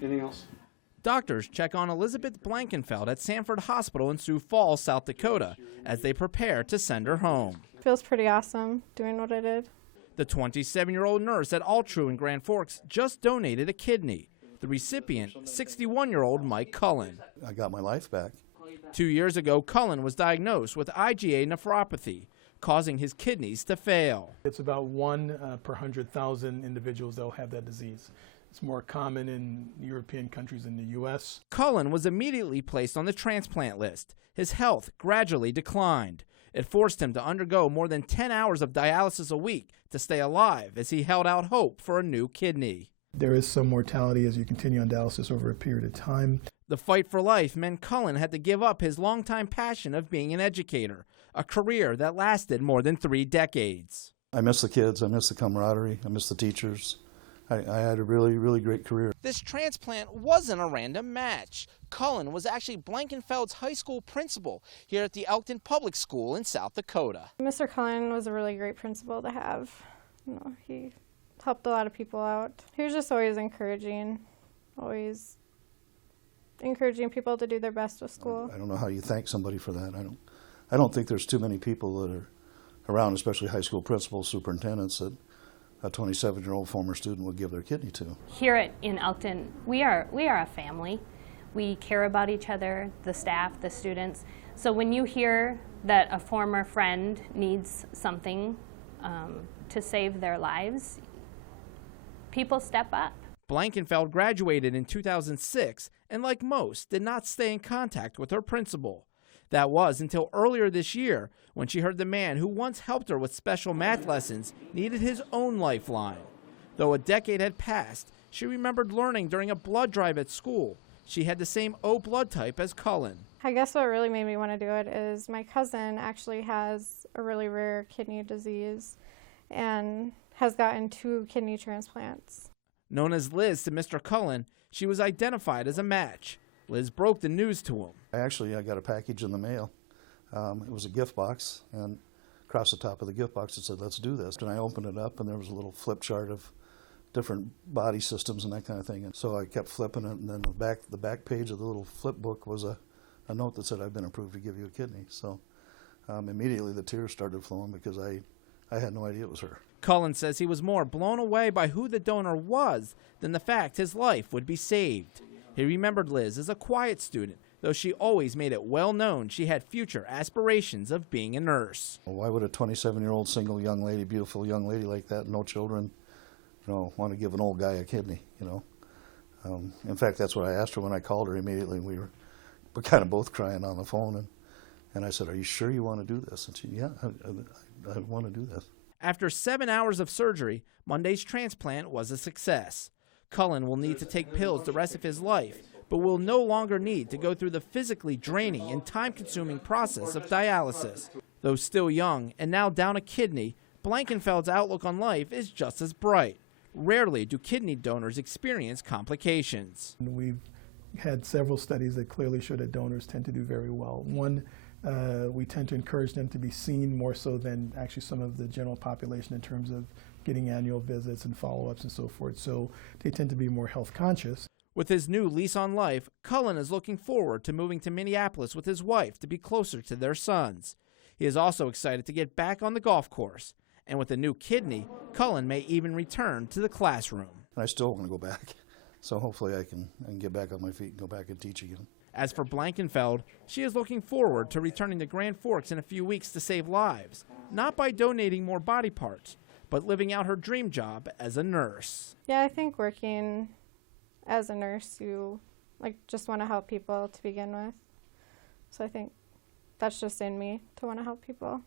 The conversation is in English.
Anything else? Doctors check on Elizabeth Blankenfeld at Sanford Hospital in Sioux Falls, South Dakota, as they prepare to send her home. Feels pretty awesome doing what I did. The 27-year-old nurse at Altru in Grand Forks just donated a kidney. The recipient, 61-year-old Mike Cullen. I got my life back. 2 years ago, Cullen was diagnosed with IgA nephropathy, causing his kidneys to fail. It's about 1 per 100,000 individuals that will have that disease. It's more common in European countries than the U.S. Cullen was immediately placed on the transplant list. His health gradually declined. It forced him to undergo more than 10 hours of dialysis a week to stay alive as he held out hope for a new kidney. There is some mortality as you continue on dialysis over a period of time. The fight for life meant Cullen had to give up his longtime passion of being an educator, a career that lasted more than 3 decades. I miss the kids, I miss the camaraderie, I miss the teachers. I had a really, really great career. This transplant wasn't a random match. Cullen was actually Blankenfeld's high school principal here at the Elkton Public School in South Dakota. Mr. Cullen was a really great principal to have. He helped a lot of people out. He was just always encouraging people to do their best with school. I don't know how you thank somebody for that. I don't think there's too many people that are around, especially high school principals, superintendents, that a 27-year-old former student would give their kidney to. Here in Elkton, we are a family. We care about each other, the staff, the students. So when you hear that a former friend needs something to save their lives, people step up. Blankenfeld graduated in 2006 and, like most, did not stay in contact with her principal. That was until earlier this year when she heard the man who once helped her with special math lessons needed his own lifeline. Though a decade had passed, she remembered learning during a blood drive at school she had the same O blood type as Cullen. I guess what really made me want to do it is my cousin actually has a really rare kidney disease and has gotten 2 kidney transplants. Known as Liz to Mr. Cullen, she was identified as a match. Liz broke the news to him. I got a package in the mail. It was a gift box, and across the top of the gift box it said, "Let's do this." And I opened it up, and there was a little flip chart of different body systems and that kind of thing. And so I kept flipping it, and then the back page of the little flip book was a note that said, "I've been approved to give you a kidney." So immediately the tears started flowing because I had no idea it was her. Cullen says he was more blown away by who the donor was than the fact his life would be saved. He remembered Liz as a quiet student, though she always made it well known she had future aspirations of being a nurse. Why would a 27-year-old single young lady, beautiful young lady like that, no children, want to give an old guy a kidney, In fact, that's what I asked her when I called her immediately. We were kind of both crying on the phone, and I said, "Are you sure you want to do this?" And she, "Yeah, I want to do this." After 7 hours of surgery, Monday's transplant was a success. Cullen will need to take pills the rest of his life, but will no longer need to go through the physically draining and time-consuming process of dialysis. Though still young and now down a kidney, Blankenfeld's outlook on life is just as bright. Rarely do kidney donors experience complications. We've had several studies that clearly show that donors tend to do very well. One, we tend to encourage them to be seen more so than actually some of the general population in terms of getting annual visits and follow-ups and so forth. So they tend to be more health conscious. With his new lease on life, Cullen is looking forward to moving to Minneapolis with his wife to be closer to their sons. He is also excited to get back on the golf course. And with a new kidney, Cullen may even return to the classroom. I still want to go back, so hopefully I can get back on my feet and go back and teach again. As for Blankenfeld, she is looking forward to returning to Grand Forks in a few weeks to save lives, not by donating more body parts, but living out her dream job as a nurse. Yeah, I think working as a nurse, you just want to help people to begin with. So I think that's just in me to want to help people.